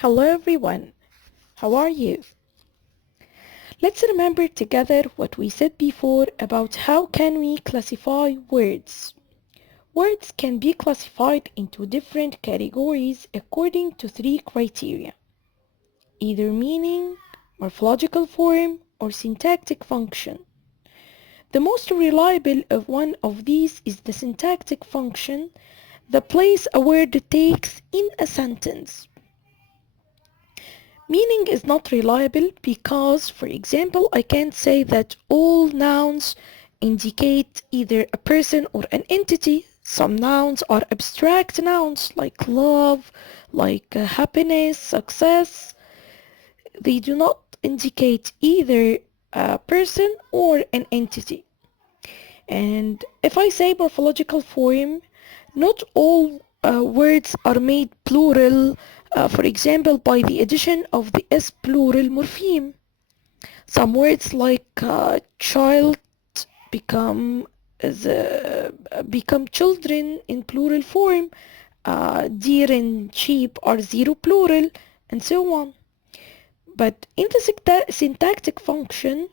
Hello everyone, how are you? Let's remember together what we said before about how can we classify words. Words can be classified into different categories according to three criteria: either meaning, morphological form, or syntactic function. The most reliable of one of these is the syntactic function, the place a word takes in a sentence. Meaning is not reliable because, for example, I can't say that all nouns indicate either a person or an entity. Some nouns are abstract nouns like love, like happiness, success. They do not indicate either a person or an entity. And if I say morphological form, not all words are made plural, for example, by the addition of the S plural morpheme. Some words like child become children in plural form, deer and sheep are zero plural, and so on. But in the syntactic function,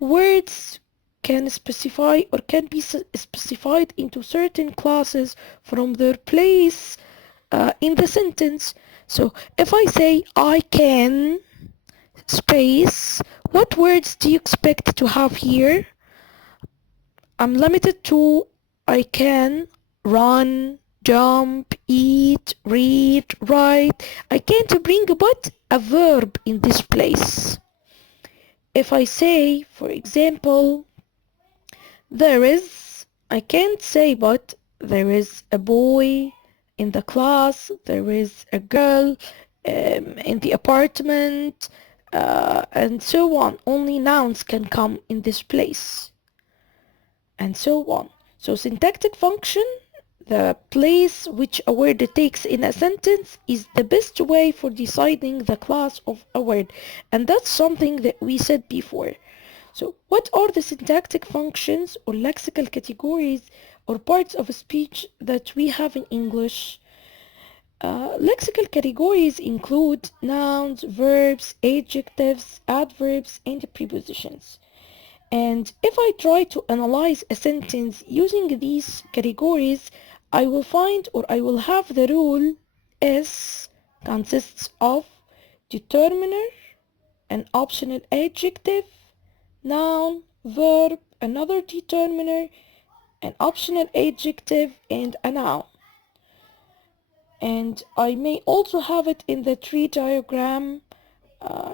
words can specify or can be specified into certain classes from their place in the sentence. So if I say I can space, what words do you expect to have here? I'm limited to I can run, jump, eat, read, write. I can't bring but a verb in this place. If I say, for example, there is, I can't say but there is a boy in the class, there is a girl in the apartment, and so on. Only nouns can come in this place, and so on. So syntactic function, the place which a word takes in a sentence, is the best way for deciding the class of a word, and that's something that we said before. So what are the syntactic functions or lexical categories or parts of a speech that we have in English? Lexical categories include nouns, verbs, adjectives, adverbs, and prepositions. And if I try to analyze a sentence using these categories, I will find, or I will have, the rule S consists of determiner, an optional adjective, noun, verb, another determiner, an optional adjective, and a noun. And I may also have it in the tree diagram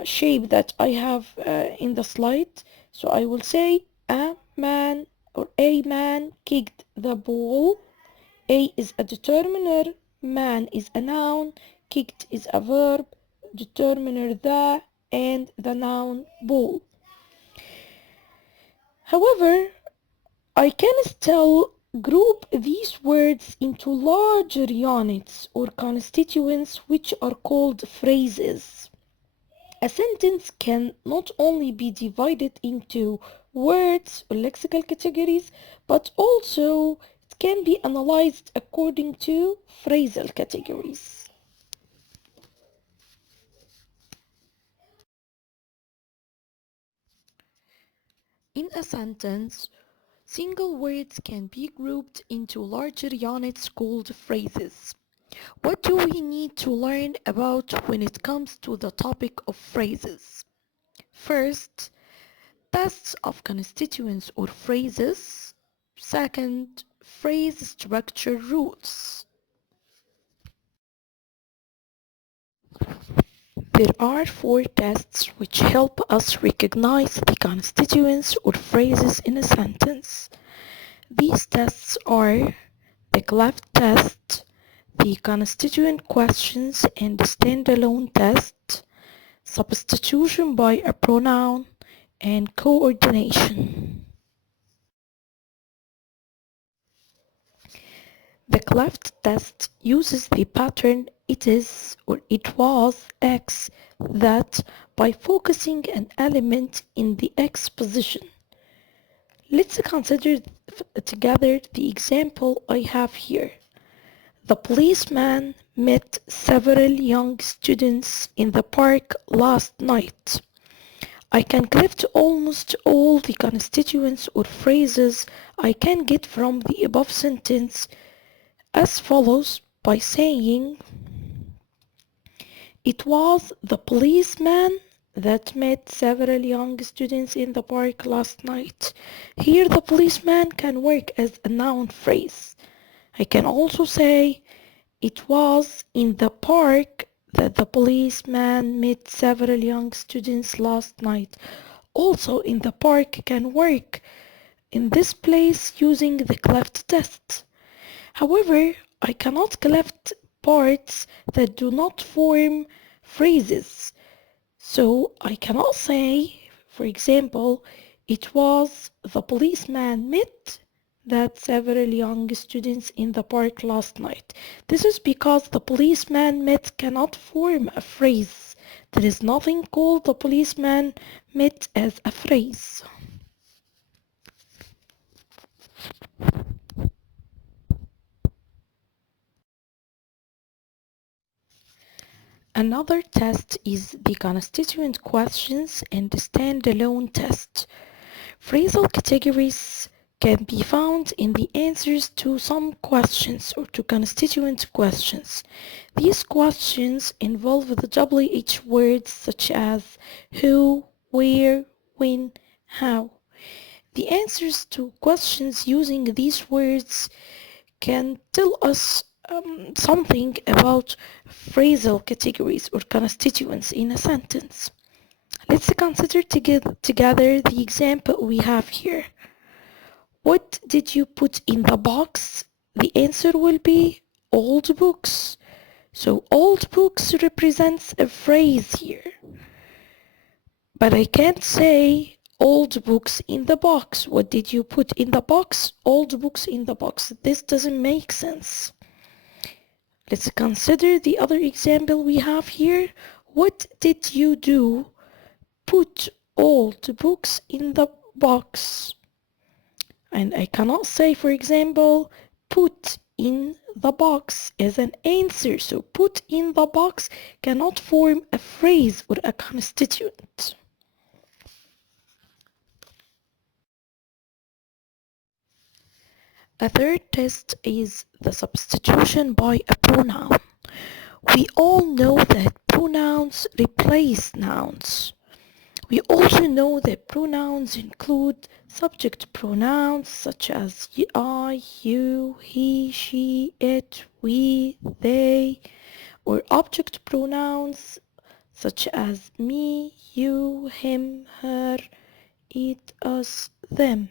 shape that I have in the slide. So I will say a man kicked the ball. A is a determiner, man is a noun, kicked is a verb, determiner the, and the noun ball. However, I can still group these words into larger units or constituents which are called phrases. A sentence can not only be divided into words or lexical categories, but also it can be analyzed according to phrasal categories. In a sentence, single words can be grouped into larger units called phrases. What do we need to learn about when it comes to the topic of phrases? First, tests of constituents or phrases. Second, phrase structure rules. There are 4 tests which help us recognize the constituents or phrases in a sentence. These tests are the cleft test, the constituent questions and standalone test, substitution by a pronoun, and coordination. The cleft test uses the pattern it is or it was X, that by focusing an element in the X position. Let's consider together the example I have here. The policeman met several young students in the park last night. I can collect almost all the constituents or phrases I can get from the above sentence as follows by saying, it was the policeman that met several young students in the park last night. Here the policeman can work as a noun phrase. I can also say, it was in the park that the policeman met several young students last night. Also, in the park can work in this place using the cleft test. However, I cannot cleft parts that do not form phrases. So I cannot say, for example, it was the policeman met that several young students in the park last night. This is because the policeman met cannot form a phrase. There is nothing called the policeman met as a phrase. Another test is the constituent questions and standalone test. Phrasal categories can be found in the answers to some questions or to constituent questions. These questions involve the WH words such as who, where, when, how. The answers to questions using these words can tell us something about phrasal categories or constituents in a sentence. Let's consider together the example we have here. What did you put in the box? The answer will be old books. So old books represents a phrase here. But I can't say old books in the box. What did you put in the box? Old books in the box. This doesn't make sense. Let's consider the other example we have here. What did you do? Put old books in the box. And I cannot say, for example, put in the box as an answer. So put in the box cannot form a phrase or a constituent. A third test is the substitution by a pronoun. We all know that pronouns replace nouns. We also know that pronouns include subject pronouns such as I, you, he, she, it, we, they, or object pronouns such as me, you, him, her, it, us, them.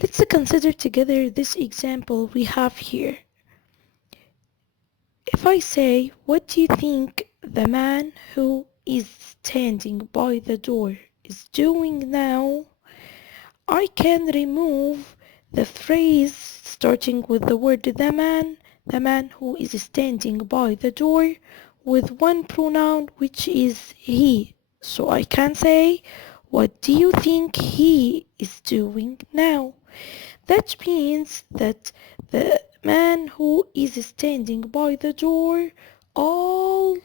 Let's consider together this example we have here. If I say, what do you think the man who is standing by the door is doing now? I can remove the phrase starting with the word the man who is standing by the door, with one pronoun which is he. So I can say, what do you think he is doing now? That means that the man who is standing by the door all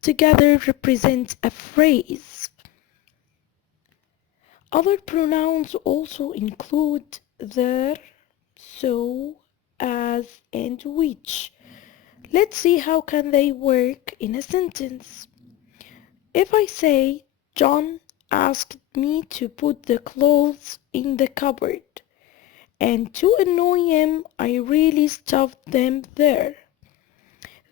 together represents a phrase. Other pronouns also include there, so, as, and which. Let's see how can they work in a sentence. If I say, John asked me to put the clothes in the cupboard, and to annoy him, I really stuffed them there.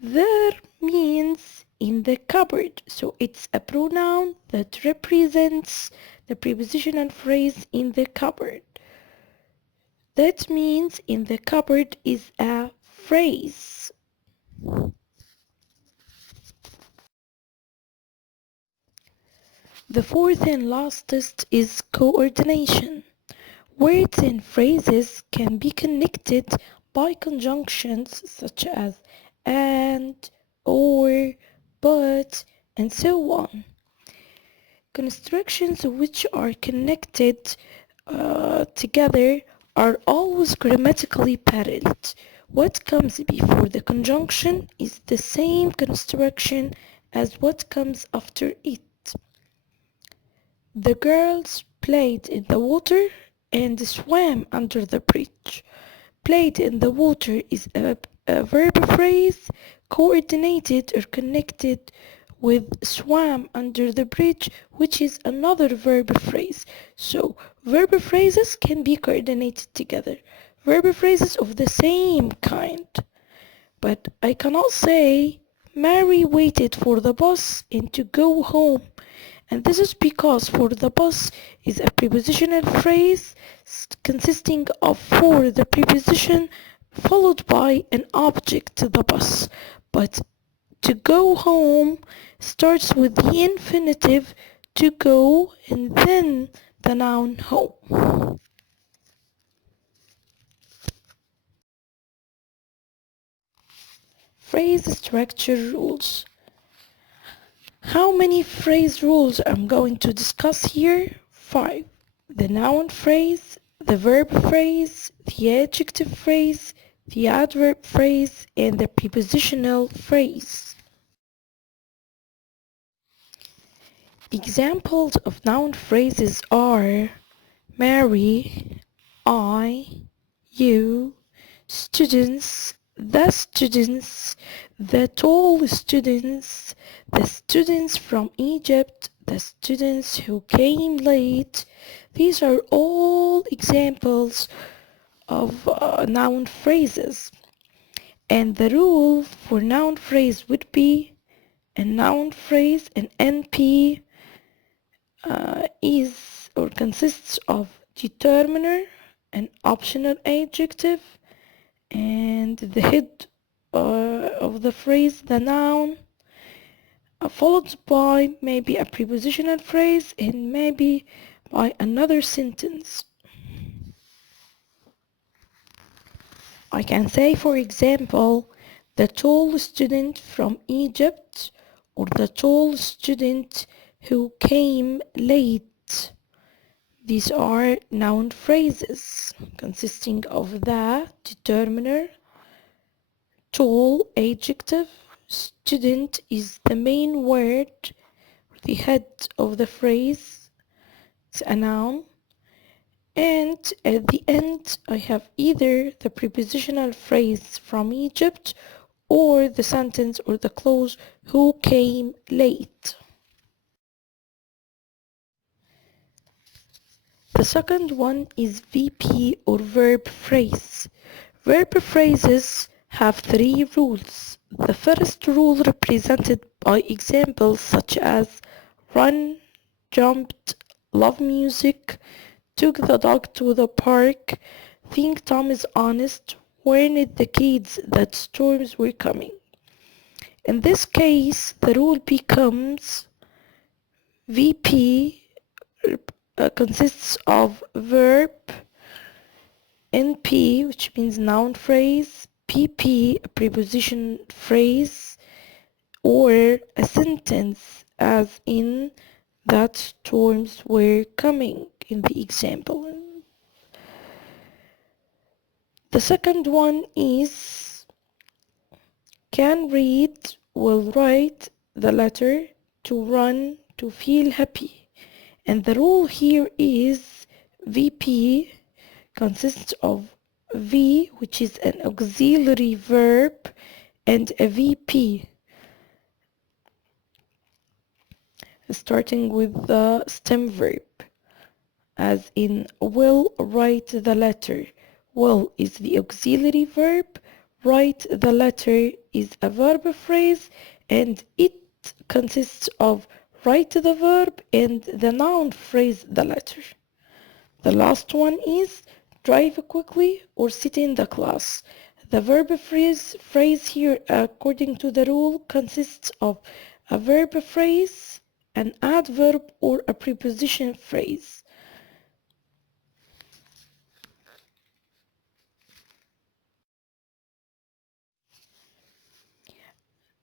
There means in the cupboard, so it's a pronoun that represents the prepositional phrase in the cupboard. That means in the cupboard is a phrase. The fourth and last test is coordination. Words and phrases can be connected by conjunctions such as and, or, but, and so on. Constructions which are connected together are always grammatically parallel. What comes before the conjunction is the same construction as what comes after it. The girls played in the water and swam under the bridge. Played in the water is a verb phrase coordinated or connected with swam under the bridge, which is another verb phrase. So verb phrases can be coordinated together. Verb phrases of the same kind. But I cannot say Mary waited for the bus and to go home. And this is because for the bus is a prepositional phrase consisting of for the preposition followed by an object to the bus. But to go home starts with the infinitive to go and then the noun home. Phrase structure rules. How many phrase rules I'm going to discuss here? 5. The noun phrase, the verb phrase, the adjective phrase, the adverb phrase, and the prepositional phrase. Examples of noun phrases are Mary, I, you, students, the tall students, the students from Egypt, the students who came late. These are all examples of noun phrases. And the rule for noun phrase would be a noun phrase, an NP, is or consists of determiner, an optional adjective, and the head of the phrase, the noun, followed by maybe a prepositional phrase and maybe by another sentence. I can say, for example, the tall student from Egypt or the tall student who came late. These are noun phrases consisting of the determiner, tall adjective, student is the main word, the head of the phrase, it's a noun, and at the end I have either the prepositional phrase from Egypt or the sentence or the clause who came late. The second one is VP or verb phrase. Verb phrases have 3 rules. The first rule represented by examples such as run, jumped, love music, took the dog to the park, think Tom is honest, warned the kids that storms were coming. In this case, the rule becomes VP consists of verb, NP, which means noun phrase, PP, a preposition phrase, or a sentence as in that storms were coming in the example. The second one is can read, will write the letter, to run, to feel happy. And the rule here is VP consists of V, which is an auxiliary verb, and a VP, starting with the stem verb, as in will write the letter. Will is the auxiliary verb, write the letter is a verb phrase, and it consists of write the verb and the noun phrase the letter. The last one is drive quickly or sit in the class. The verb phrase here, according to the rule, consists of a verb phrase, an adverb, or a preposition phrase.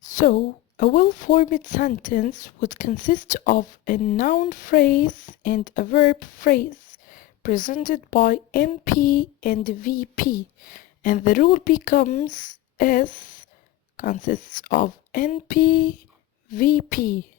So, a well-formed sentence would consist of a noun phrase and a verb phrase presented by MP and VP, and the rule becomes S consists of NP, VP.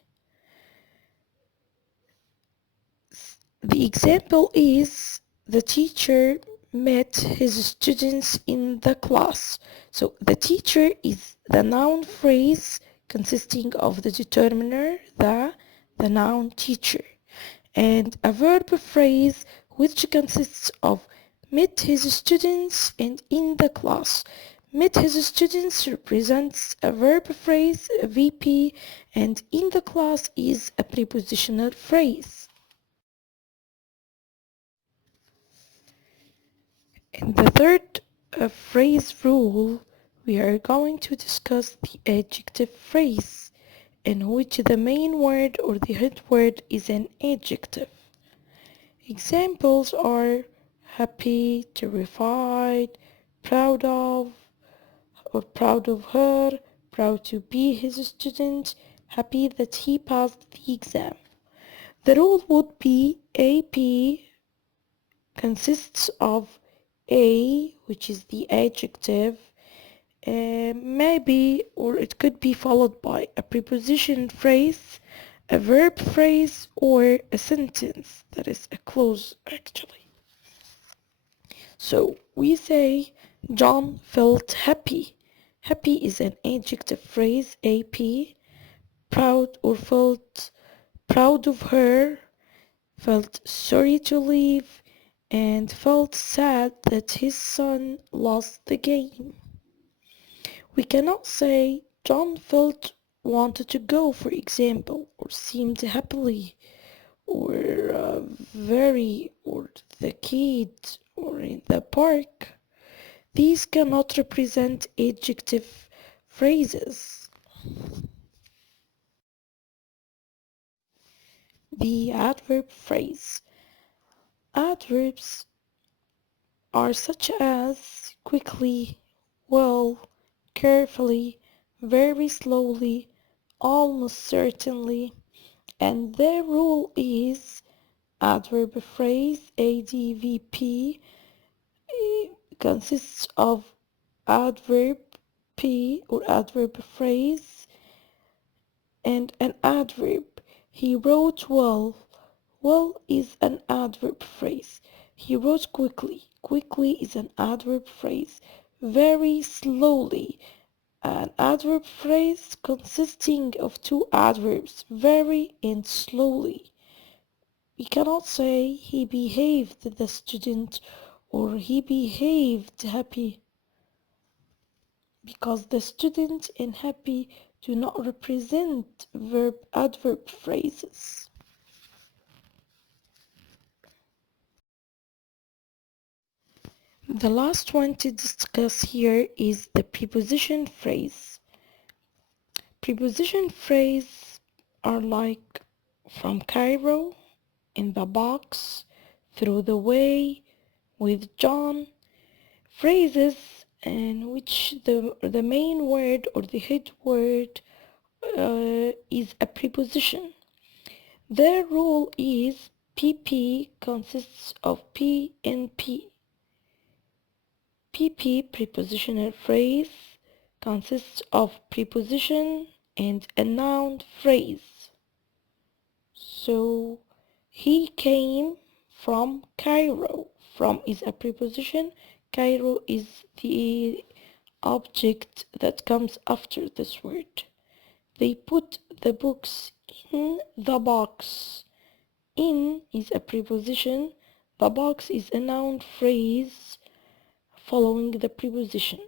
The example is the teacher met his students in the class. So the teacher is the noun phrase consisting of the determiner, the noun teacher, and a verb phrase which consists of met his students and in the class. Met his students represents a verb phrase, a VP, and in the class is a prepositional phrase. In the third phrase rule, we are going to discuss the adjective phrase, in which the main word or the head word is an adjective. Examples are happy, terrified, proud of, or proud of her, proud to be his student, happy that he passed the exam. The rule would be AP consists of A, which is the adjective, maybe, or it could be followed by a preposition phrase, a verb phrase, or a sentence, that is a clause actually. So we say John felt happy. Happy is an adjective phrase, AP. Proud or felt proud of her, felt sorry to leave, and felt sad that his son lost the game. We cannot say John felt wanted to go, for example, or seemed happily, or or the kid, or in the park. These cannot represent adjective phrases. The adverb phrase. Adverbs are such as quickly, well, carefully, very slowly, almost certainly, and their rule is adverb phrase ADVP consists of adverb P or adverb phrase and an adverb. He wrote well. Well is an adverb phrase. He wrote quickly. Quickly is an adverb phrase. Very slowly. An adverb phrase consisting of two adverbs, very and slowly. We cannot say he behaved the student or he behaved happy, because the student and happy do not represent adverb phrases. The last one to discuss here is the preposition phrase. Preposition phrase are like from Cairo, in the box, through the way, with John, phrases in which the main word or the head word is a preposition. Their rule is PP consists of P and P. PP prepositional phrase consists of preposition and a noun phrase. So he came from Cairo. From is a preposition. Cairo is the object that comes after this word. They put the books in the box. In is a preposition. The box is a noun phrase following the preposition.